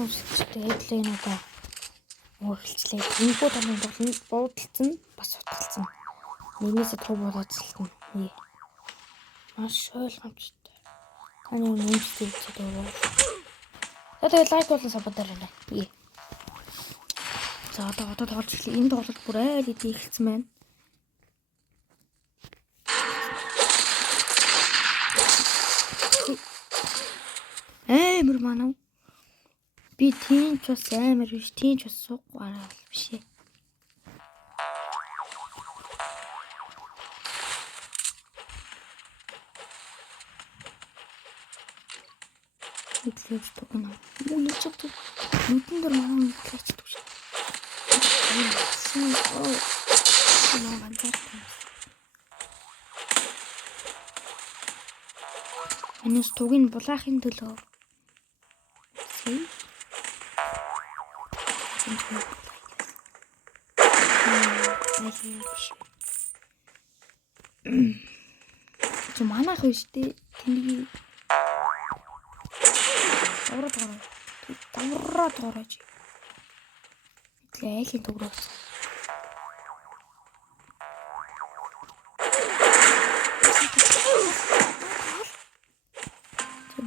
Тэгээд одоо өөрчлөлээ. Энэхүү томны буудалцсан бас утгалцсан. Нэгнээс төв болоод зэлтэн. Маш ойлгомжтой. Таны үнэмштэй гэдэг. Тэгээд лайк болон сабодараа. За одоо тоглож эхлэе. Энэ тоглолт бүр айл идэх эхэлсэн байна. Амар манав. Би тийм ч бас амар биш, тийм ч бас суугаараа биш ээ. Итлэж төгнө. Мөн ч гэдэг. Нүдэн дээр манав итлэж төгш. Энэс тугийн булаахын төлөө. Чи манайх биш дээ. Тэнийг давраад гараач. Айлын төгрөөс.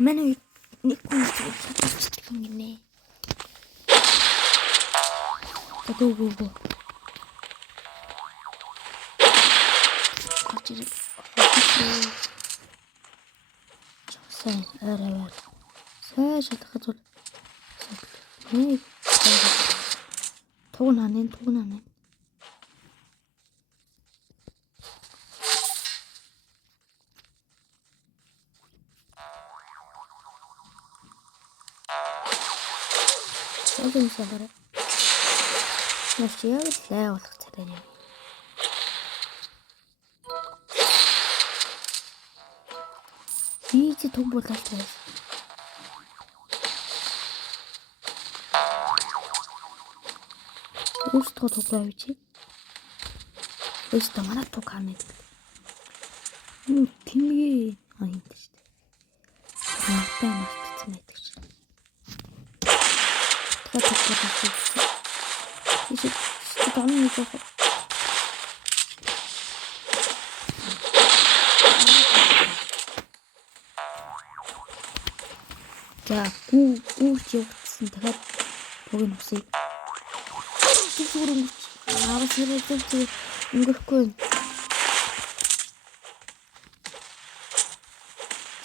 Манай нэг хүн чадчих юм гинэ. Го. Ачир. Чамсан арай. Шалах зүр. Нэг тугнанын. Один сабара. Нэшээ лай болох царай юм. Би ч төв болоод байна. Өөртөө тоглоо чи. Өөртөө манай туг хаа мэд. Тэмээ юм шүү дээ. Мартцсан байдаг чи. За гүүч явагдсан дахиад бүгд нүсэй. Зүгүрэн аваад ирээд өнгөрөхгүй.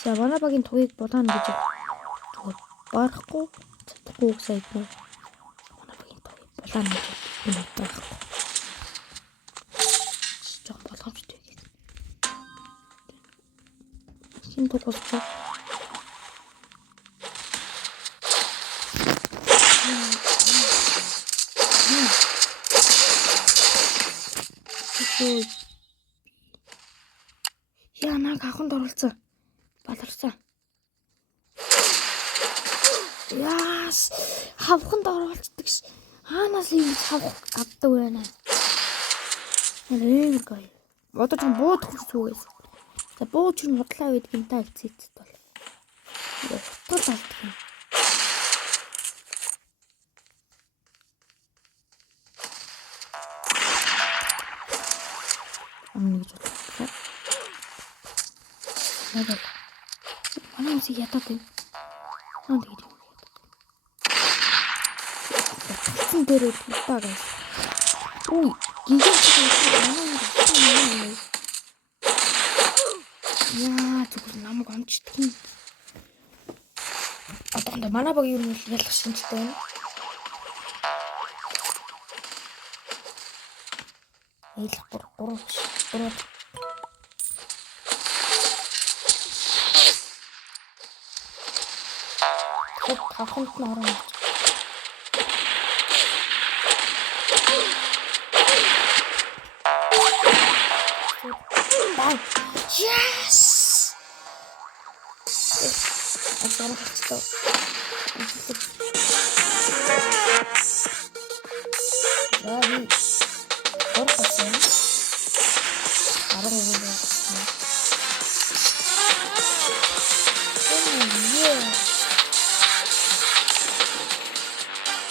За манай багийн тугийг булаана гэж барахгүй чадахгүй гэсэн юм. Манай багийн тугийг булаана гэж барахгүй. Жоо болгоомжтой гэж. Шинэ туг болчих. Яна хаханд оролцсон. Баларсан. Яас хавханд оролцдог ш. Хаанаас ийм хавх авдаг вэ? Нэр гой. Одоо ч буудах зүгээс. За бууч нь худлаа байдаг юм та хэцээт бол. Хутал алдах юм. Амниж бодлоо. Надад. Манай үсийг ятаад байна. Наа тэгээд юм ятаад. Тэгсэн дээрээ тутаа гайс. Үй, гигэн манай яа, зүгээр намайг онцдог юм. Одоо манай баг юу нэг ялах шинжтэй байна. Эйлх 3 хаханд нь орно. Yes! Асар хэцүү. Яа, орсон. Аргуу.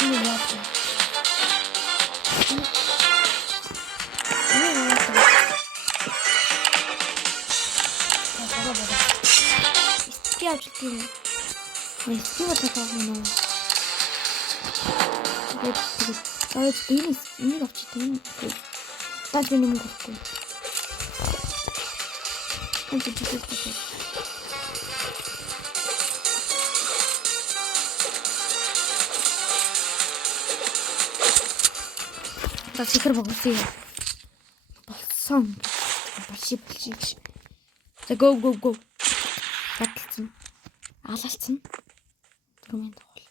Энэ яа. Яаж тийм вэ? Эсвэл таагаа юм уу? Тэгээд энийг авчиж тийм. Таач юм гоохгүй. Энд тийм. Сихэр богсъё. Болсон. Болши. За go. Баталсан. Алалцсан. Түрмийн тоглол.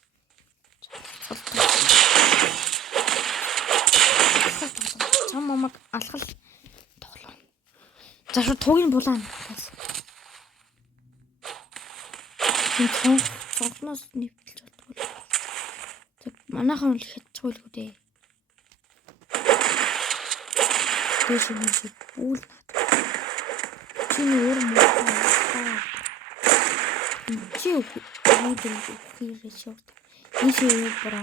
Чам мамаг алхал тоглоо. За шууд тугийн булаана. Цонхноос нэвтэлж болтгоо. За манайхан л хятцгойлгүй дээ. Дэш юм шиг үл. Чиний өөр мөн. Чи хийрээ шууд. Иш юу бра.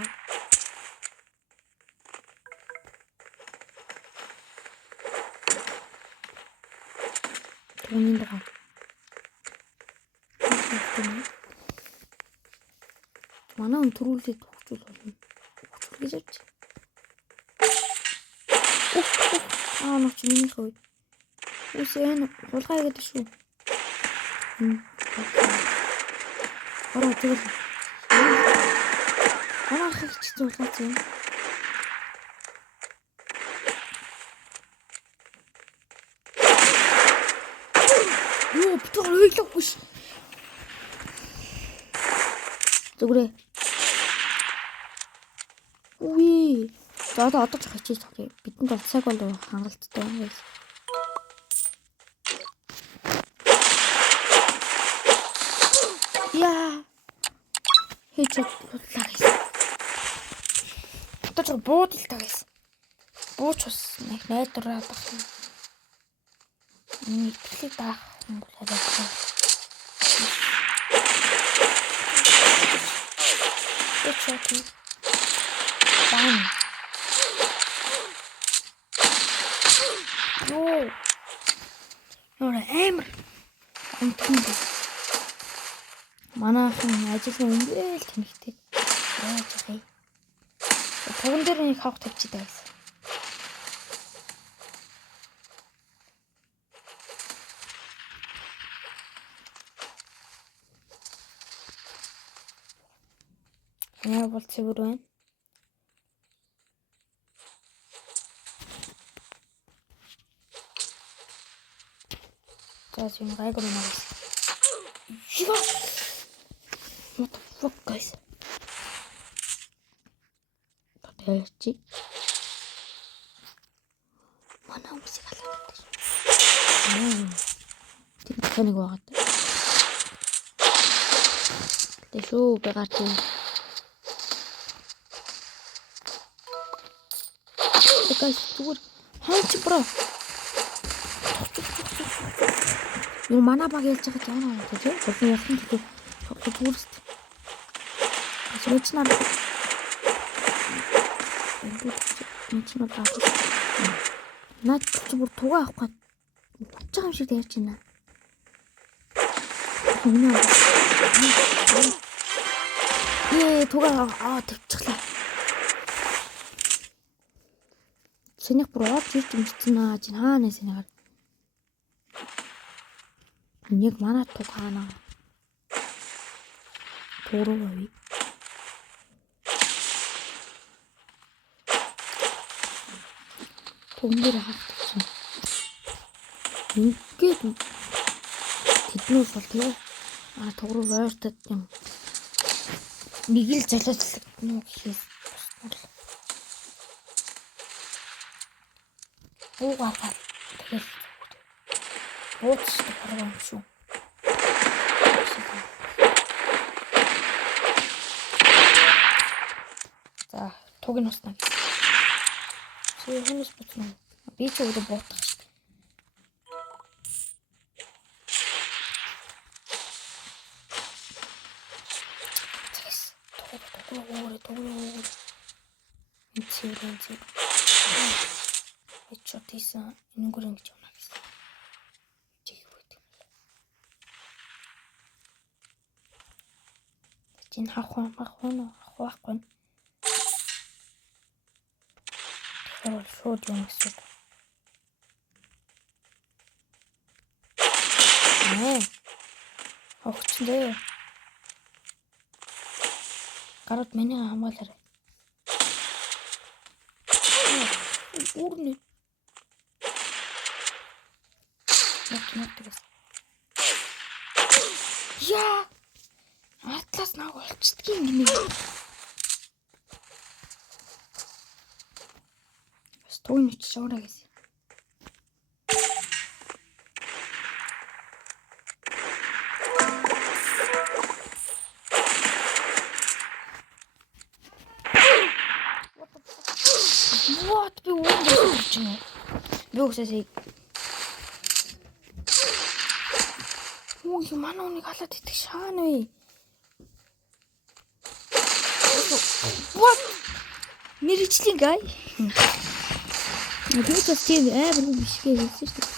Түүний дага. Манай өн төрүүлээд хөвчүүл болно. Хөвчүүл гэж явж. Наач миний хөө. Үсэн хулгай гэдэг шүү. Ороо тэгэл. Ороо хич зулгаач юм. Юу битүүр ойлоогүй. Зүгрээ. Үгүй. За одоо ч хачиж тоглоё. Бидэнд бол цаг бол хангалттай юм байна. Яа. Хэчээд бодлаа гэсэн. Одоо ч буудалтай гэсэн. Бууч бас нэг найдвараа баг юм. Нийтлэг даах юм бол хараа. Хэчээд бан. Ёо. Нора амар. Онтон. Манайхан ажил үнгээл тэнхтэй. Яа. Туган дээр нэг хавх тавьчих байсан. Яа бол цэвэр байна. За юм гайгүй юм аа. What the fuck guys? Тэвчи. Манай хүмүүсийг халаад. Тэр тэнэг байгаад. Тэшүү би гарч ийн. Guys, зүгээр хаач бро. Юу мана баг ялж байгаа юм аа тийм. Зөвхөн яхан төлөв. Зүгээрст. Сэрчнаа. Энд нь баг. Наад чи бүр тугаа авах гээд утж байгаа юм шиг ярьж байна. Тугаа тавьчихлаа. Сэнийх бүр орж ирж юмцсан аа. Чин хаанаас нэгээр. Нэг манай туг хаана. Туруу бай. Тунгэр хавчихсан. Ингээд тэднээс бол тийм тугруу ойртод юм. Нэг л золиослогдно гэхээс буугаад тэгэл бууцдаг юм шүү. За туг нь уснаа. Хэнэс бутна. Би ч өөрөө буутах шүү дээ. Тэгээс тугруу. Инцэрэнцэр. Эчот хийсэн энэгээр ингэж явна гэсэн. Чи юу гэдэг юм бэ? Чин хавахгүй. Тэгэхээр шууд юм гэсэн. Огцтой. Гарууд миний хамгаалаарай. Үрнэ. Нэтгээс. Яа! Атлас наг болчдгийг нэмээ. Стойнч шоораа гэсэн. What би үүрэж байна. Би үсээсэй. Ой, манай унийг халаад идэх шаана вэ? What? Мэргэжлийн гай. Би ч тийм амар биш гэсэн шүү дээ.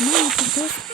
Я хочу.